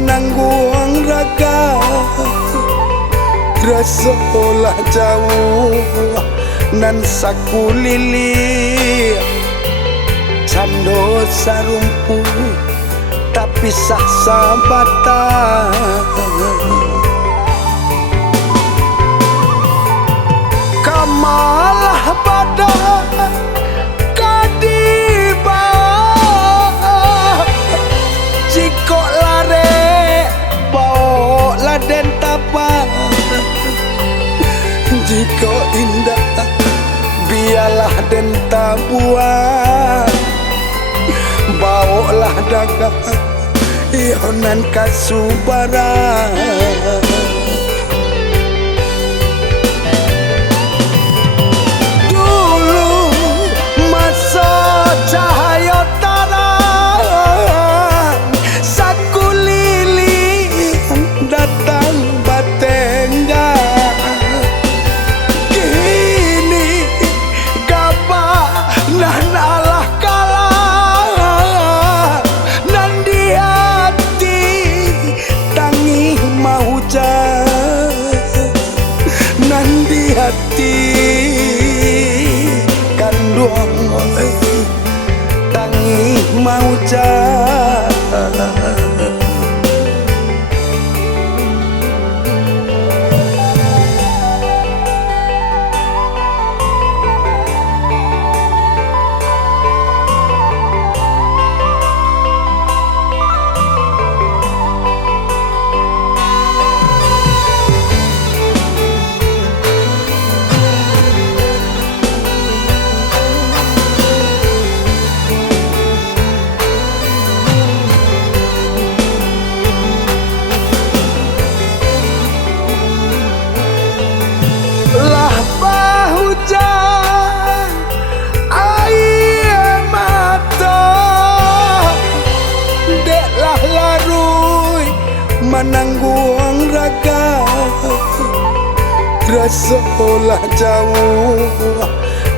menanggung raga rasolah jauh nan sakulili cando sarumpu tapi sah sabatan kamalah pada kadiba jiko lare bau laden tapa jiko indah biarlah den tabuan bawalah dagang ionan kasubaran dulu masa cahaya tarang sakulili datang batengga kini gapa nan alah kalah nan di hati tangi mau nan di hati kandung tangi mau menanggung raga rasolah jauh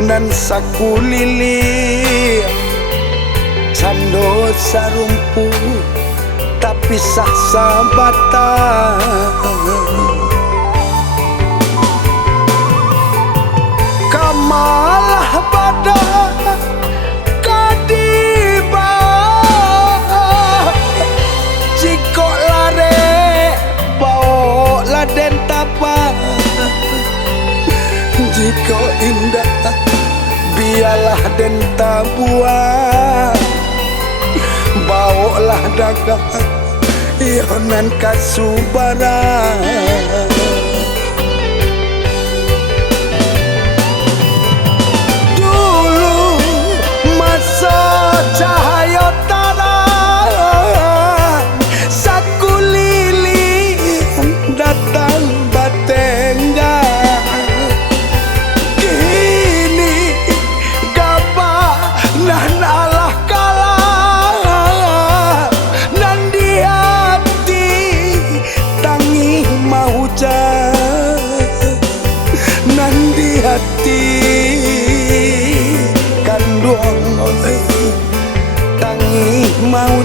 nan sakulili cando sarumpu tapi sah sabatan kamalah pada kadiba jiko lare bau laden tapa jiko indah biarlah den tabuan bawalah dagang ionan kasubaran dulu masa cahaya tarang sakulili datang batengga kini gapa nan alah kalah nan di hati tangi mau nan di hati kandung tangi mau